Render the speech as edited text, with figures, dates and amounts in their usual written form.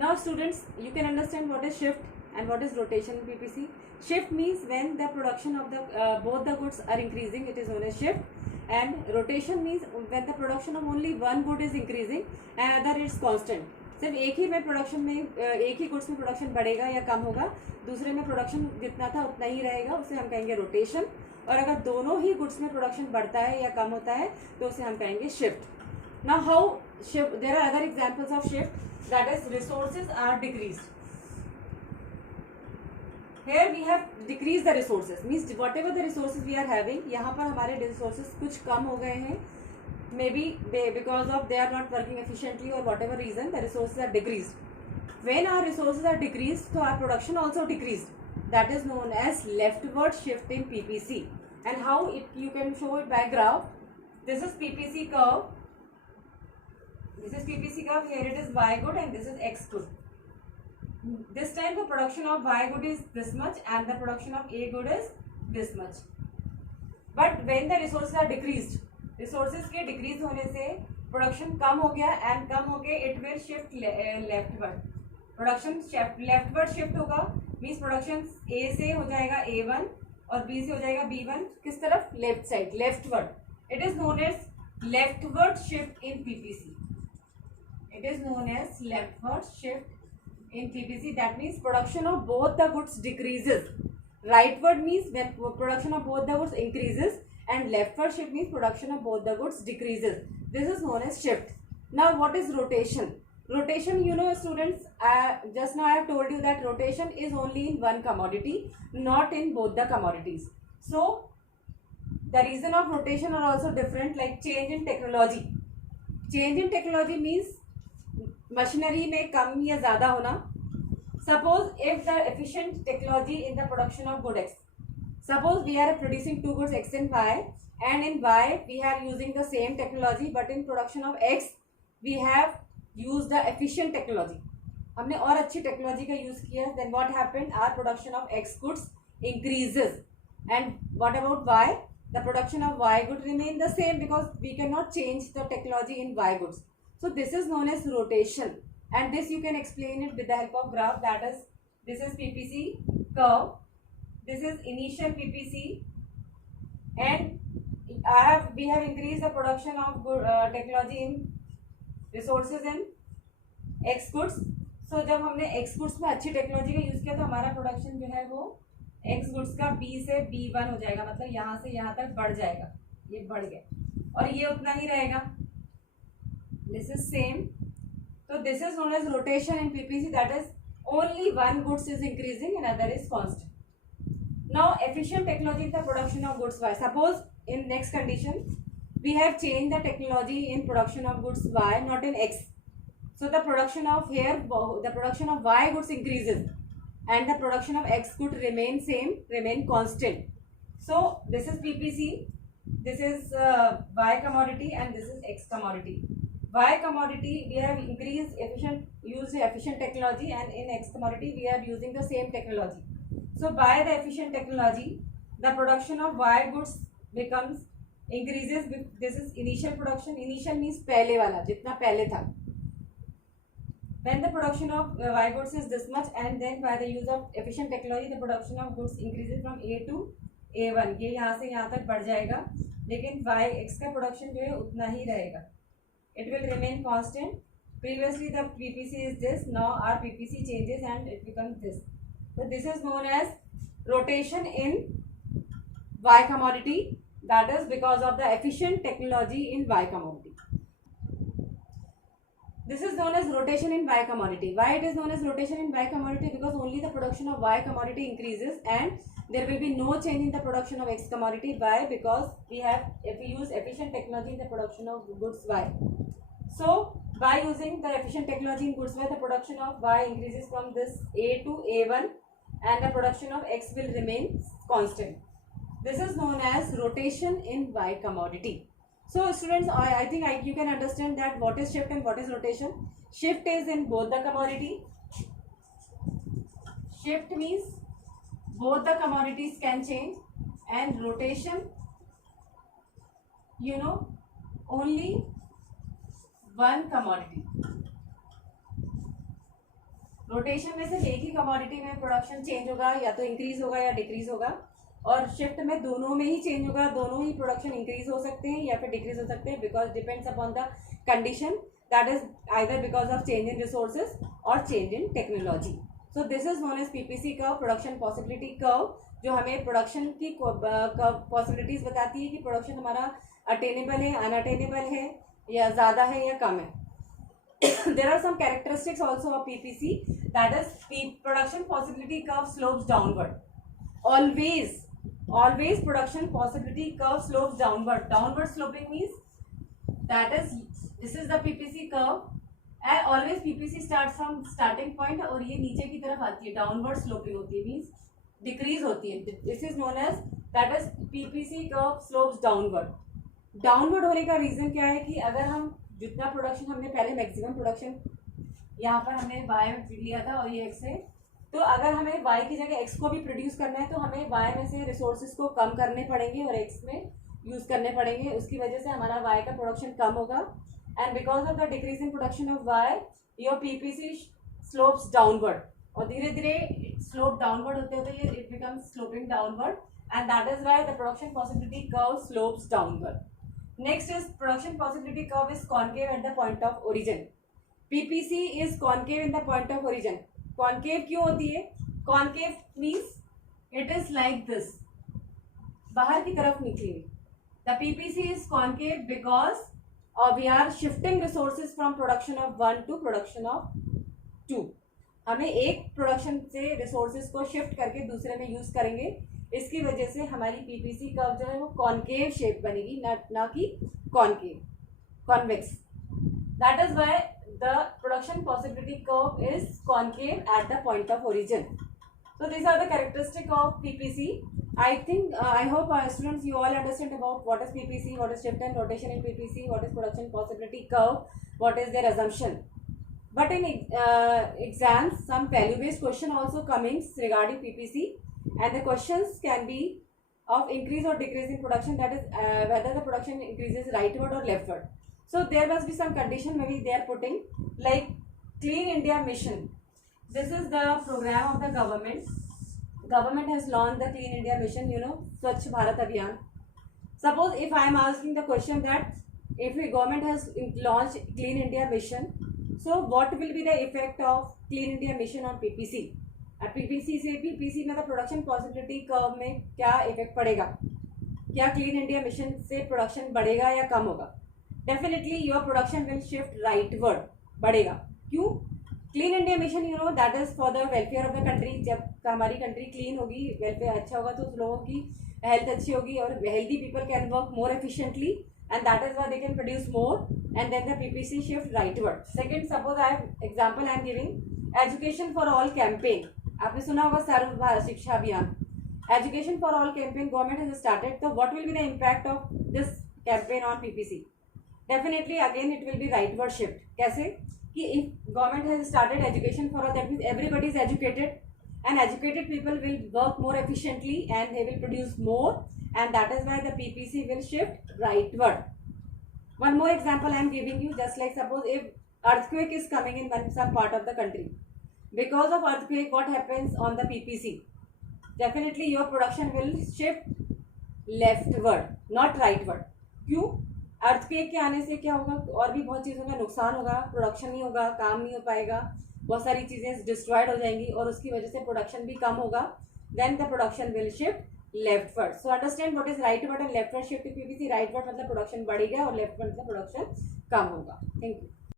Now students, you can understand what is shift and what is rotation in PPC. Shift means when the production of the both the goods are increasing, it is known as shift. And rotation means when the production of only one good is increasing and other is constant. सिर्फ एक ही में production में एक ही goods में production बढ़ेगा या कम होगा, दूसरे में प्रोडक्शन जितना था उतना ही रहेगा, उसे हम कहेंगे रोटेशन. और अगर दोनों ही गुड्स में प्रोडक्शन बढ़ता है या कम होता है तो उसे हम कहेंगे shift. Now how shift, there are other examples of shift, that is resources are decreased. Here we have decreased the resources, means whatever the resources we are having, यहाँ पर हमारे resources कुछ कम हो गए हैं, maybe because of they are not working efficiently or whatever reason the resources are decreased. When our resources are decreased, so our production also decreased. That is known as leftward shift in PPC. And how it, you can show it by graph. This is PPC curve. This is PPC curve. Here it is Y good and this is X good. This time the production of Y good is this much and the production of A good is this much. But when the resources are decreased, resources के decrease होने से production कम हो गया and कम हो के it will shift leftward. Production leftward shift होगा, means production A से हो जाएगा A1 और B से हो जाएगा B1. किस तरफ? Left side, leftward. It is known as leftward shift in PPC. It is known as leftward shift in PPC. That means production of both the goods decreases. Rightward means when production of both the goods increases, and leftward shift means production of both the goods decreases. This is known as shift. Now what is rotation? Rotation, you know students, just now I have told you that rotation is only in one commodity, not in both the commodities. So the reason of rotation are also different, like change in technology. Change in technology means machinery में कम या ज़्यादा होना. Suppose if the efficient technology in the production of good X, suppose we are producing two goods X and Y, and in Y we are using the same technology, but in production of X we have use the efficient technology. हमने और अच्छी technology का use किया. Then what happened, our production of X goods increases. And what about Y, the production of Y good remain the same because we can not change the technology in Y goods. So this is known as rotation, and this you can explain it with the help of graph. That is, this is PPC curve, this is initial PPC, and we have increased the production of good technology in resources in X goods. So जब हमने X goods में अच्छी technology का use किया तो हमारा production जो है वो X goods का B से B1 हो जाएगा, मतलब यहाँ से यहाँ तक बढ़ जाएगा. ये बढ़ गया और ये उतना ही रहेगा. This is same. So this is known as rotation in PPC. That is, only one goods is increasing and other is constant. Now efficient technology in the production of goods Y. Suppose in next condition we have changed the technology in production of goods Y, not in X. So the production of here, the production of Y goods increases and the production of X good remain same, remain constant. So this is PPC, this is Y commodity and this is X commodity. Y commodity we have increased used efficient technology, and in X commodity we are using the same technology. So by the efficient technology the production of Y goods becomes increases. This is initial production. Initial means पहले वाला, जितना पहले था. When the production of Y goods is this much, and then by the use of efficient technology the production of goods increases from A to A1. ये यहाँ से यहाँ तक बढ़ जाएगा, लेकिन Y X का प्रोडक्शन जो है उतना ही रहेगा. It will remain constant. Previously the PPC is this, now our PPC changes and it becomes this. So this is known as rotation in Y commodity. That is because of the efficient technology in Y commodity. This is known as rotation in Y commodity. Why it is known as rotation in Y commodity? Because only the production of Y commodity increases and there will be no change in the production of X commodity. Why? Because if we use efficient technology in the production of goods Y. So by using the efficient technology in goods Y, the production of Y increases from this A to A1 and the production of X will remain constant. This is known as rotation in Y commodity. So students, I think you can understand that what is shift and what is rotation. Shift is in both the commodity. Shift means both the commodities can change, and rotation, you know, only one commodity. Rotation में सिर्फ एक ही commodity में production change होगा, या तो increase होगा या decrease होगा, और शिफ्ट में दोनों में ही चेंज होगा, दोनों ही प्रोडक्शन इंक्रीज हो सकते हैं या फिर डिक्रीज हो सकते हैं, because depends upon the condition, that is either because of change in resources और change in technology. So this is known as PPC curve, production possibility curve, जो हमें प्रोडक्शन की पॉसिबिलिटीज बताती है कि प्रोडक्शन हमारा अटेनेबल है, अनअटेनेबल है, या ज़्यादा है या कम है. There are some characteristics also of PPC, that is production possibility curve slopes downward. Always production possibility curve slopes downward. Downward sloping means that is, this is the PPC curve and always PPC starts from starting point और ये नीचे की तरफ आती है, downward sloping होती है, means decrease होती है. This is known as, that is PPC curve slopes downward. Downward होने का रीजन क्या है कि अगर हम जितना प्रोडक्शन हमने पहले मैक्सिमम प्रोडक्शन यहाँ पर हमने y में लिया था और ये x है, तो अगर हमें y की जगह x को भी प्रोड्यूस करना है तो हमें y में से रिसोर्सेज को कम करने पड़ेंगे और x में यूज़ करने पड़ेंगे. उसकी वजह से हमारा y का प्रोडक्शन कम होगा, and because of the decrease in production of y your PPC slopes downward, और धीरे धीरे स्लोप डाउनवर्ड होते होते ये it becomes sloping downward, and that is why the production possibility curve slopes downward. Next is production possibility curve is concave at the point of origin. PPC is concave in the point of origin. Concave क्यों होती है? Concave means it is like this, बाहर की तरफ निकली हुई. The PPC is concave because we are shifting resources from production of one to production of two. हमें एक प्रोडक्शन से रिसोर्सेज को शिफ्ट करके दूसरे में यूज करेंगे. इसकी वजह से हमारी पीपीसी कर्व जो है वो कॉनकेव शेप बनेगी, ना कि concave, convex. That is why the production possibility curve is concave at the point of origin. So this are the characteristic of PPC. I think, I hope students you all understand about what is PPC, what is shift and rotation in PPC, what is production possibility curve, what is their assumption. But in exams, some value-based question also comes regarding PPC, and the questions can be of increase or decrease in production, that is whether the production increases rightward or leftward. So there must be some condition maybe they are putting, like Clean India Mission. This is the program of the government. Government has launched the Clean India Mission, you know, Swachh Bharat Abhiyan. Suppose if I am asking the question that if the government has launched Clean India Mission, so what will be the effect of Clean India Mission on PPC? PPC से PPC में production possibility curve में क्या effect पड़ेगा, क्या clean India mission से production बढ़ेगा या कम होगा? Definitely your production will shift rightward, बढ़ेगा. क्यों? Clean India mission you know that is for the welfare of the country. जब हमारी कंट्री क्लीन होगी, वेलफेयर अच्छा होगा, तो लोगों की हेल्थ अच्छी होगी और healthy people can work more efficiently, and that is why they can produce more, and then the PPC shift rightward. Second, suppose I am giving education for all campaign. आपने सुना होगा Sarva Bharat Shiksha Abhiyan, education for all campaign government has started. तो what will be the impact of this campaign on PPC? Definitely again it will be rightward shift. कैसे? कि if government has started education for all, that means everybody is educated, and educated people will work more efficiently and they will produce more, and that is why the PPC will shift rightward. One more example I am giving you, just like suppose if earthquake is coming in some part of the country. Because of earthquake, what happens on the PPC? Definitely your production will shift leftward, not rightward. क्यों? earthquake के आने से क्या होगा? और भी बहुत चीज़ों का नुकसान होगा, प्रोडक्शन नहीं होगा, काम नहीं हो पाएगा, बहुत सारी चीज़ें डिस्ट्रॉयड हो जाएंगी और उसकी वजह से प्रोडक्शन भी कम होगा. Then the production will shift leftward. So understand what is rightward and leftward shift in PPC. rightward मतलब प्रोडक्शन बढ़ेगा और leftward मतलब प्रोडक्शन कम होगा. Thank you.